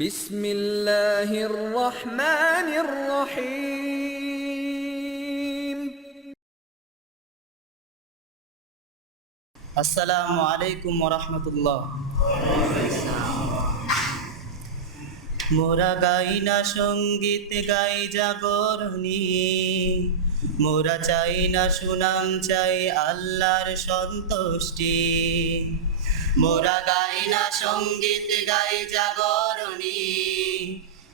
বিসমিল্লাহির রহমানির রহিম। আসসালামু আলাইকুম ওয়া রাহমাতুল্লাহ। মোরা গাই না সঙ্গীত, গাই জাগরণী। মোরা চাই না সুনাম, চাই আল্লাহর সন্তুষ্টি। মোরা গাই না সঙ্গীত, গাই জাগরণী।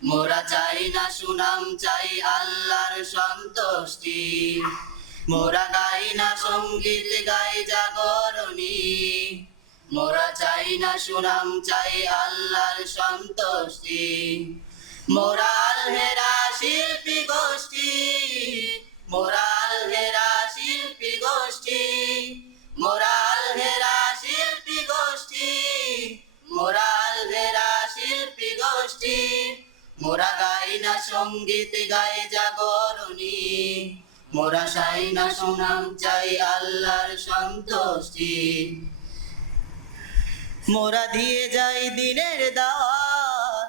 মোরা চাই না সুনাম, চাই আল্লাহর সন্তুষ্টি। মোরা গাই না সঙ্গীত, গাই জাগরণী। মোরা চাই না সুনাম, চাই আল্লাহর সন্তুষ্টি। মোরা আলহেরা শিল্পী গোষ্ঠী, মোরা আলহেরা শিল্পী গোষ্ঠী। মোরা আলহেরা শিল্পী গোষ্ঠী, মোরা আলহেরা শিল্পী গোষ্ঠী। মোরা গাই না সঙ্গীত, গাই জাগরণী। মোরা চাই না সুনাম, চাই আল্লাহর সন্তুষ্টি। মোরা দিয়ে যাই দিনের দাওয়াত,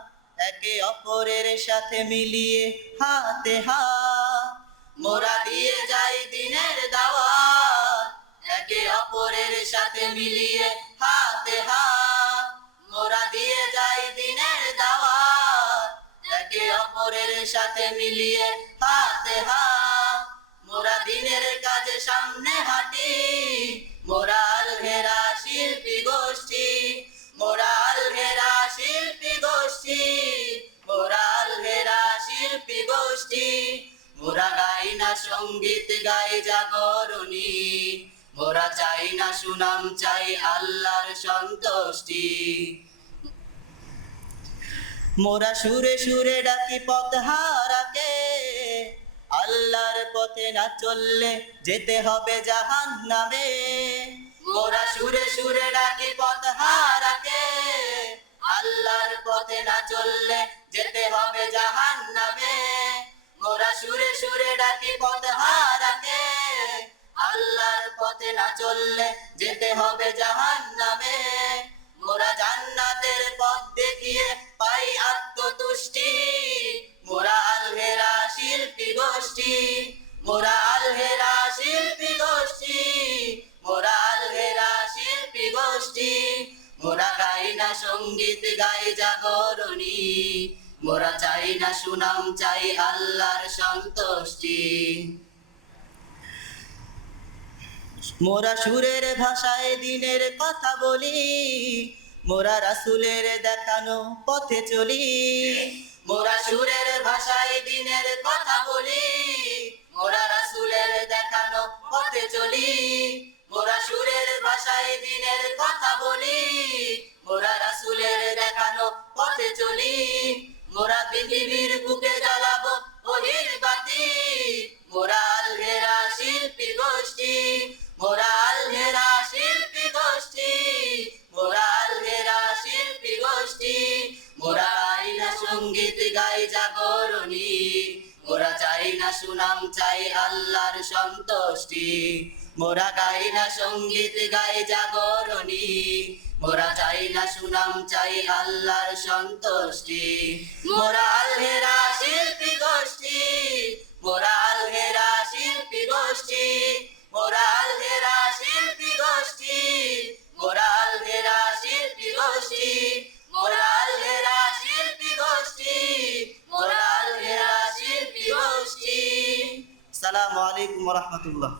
একে অপরের সাথে মিলিয়ে হাতে হাত। মোরা দিয়ে যাই দিনের দাওয়াত, একে অপরের সাথে মিলিয়ে হাতে হাত। মোরা দিয়ে যাই দিনের দাওয়াত, একে অপরের সাথে মিলিয়ে হাতে হাত। মোরা দিনের কাজে সামনে হাঁটি, মোরা আলহেরা শিল্পী গোষ্ঠী। মোরা আলহেরা শিল্পী গোষ্ঠী, মোরা আলহেরা শিল্পী গোষ্ঠী। মোরা গাই না সঙ্গীত, গাই জাগরণী। মোরা চাই না সুনাম, চাই আল্লাহর সন্তুষ্টি। মোরা সুরে সুরে ডাকি পথ হারাকে, আল্লাহর পথে না চললে যেতে হবে জাহান্নামে। মোরা সুরে সুরে ডাকি পথ হারাকে, আল্লাহর পথে না চললে যেতে হবে জাহান্নামে। মোরা সুরে সুরে ডাকি পথ হারাকে, আল্লাহর পথে না চললে যেতে হবে জাহান্নামে। মোরা জান্নাতের পথ দেখিয়ে পাই আত্মতুষ্টি। মোরা আলহেরা শিল্পী গোষ্ঠী, মোরা আলহেরা শিল্পী গোষ্ঠী। মোরা আলহেরা শিল্পী গোষ্ঠী। মোরা গাই না সঙ্গীত, গাই জাগরণী। মোরা চাই না সুনাম, চাই আল্লাহর সন্তুষ্টি। মোরা সুরের ভাষায় দিনের কথা বলি, মোরা রাসূলের দেখানো পথে চলি। মোরা সুরের ভাষায় দিনের কথা বলি, মোরা রাসূলের দেখানো পথে চলি। মোরা সুরের ভাষায় দিনের কথা বলি, মোরা রাসূলের দেখানো পথে চলি। মোরা পৃথিবীর বুকে জ্বালাবো ওহির বাতি। মোরা আলহেরা শিল্পী গোষ্ঠী, মোরা আলহেরা শিল্পী গোষ্ঠী। মোরা আলহেরা শিল্পী গোষ্ঠী। মোরা গাই না সঙ্গীত, গাই জাগরণী। মোরা চাই না সুনাম, চাই আল্লাহর সন্তুষ্টি। মোরা গাই না সঙ্গীত, গাই জাগরণী। মোরা চাই না সুনাম, চাই আল্লাহর সন্তুষ্টি। মোরা আলহেরা শিল্পী গোষ্ঠী, মোরা আলহেরা শিল্পী গোষ্ঠী। মোরা আলহেরা শিল্পী গোষ্ঠী, মোরা আলহেরা শিল্পী গোষ্ঠী। মোরা আলহেরা শিল্পী গোষ্ঠী, মোরা আলহেরা শিল্পী গোষ্ঠী। আসসালামু আলাইকুম ওয়া রাহমাতুল্লাহ।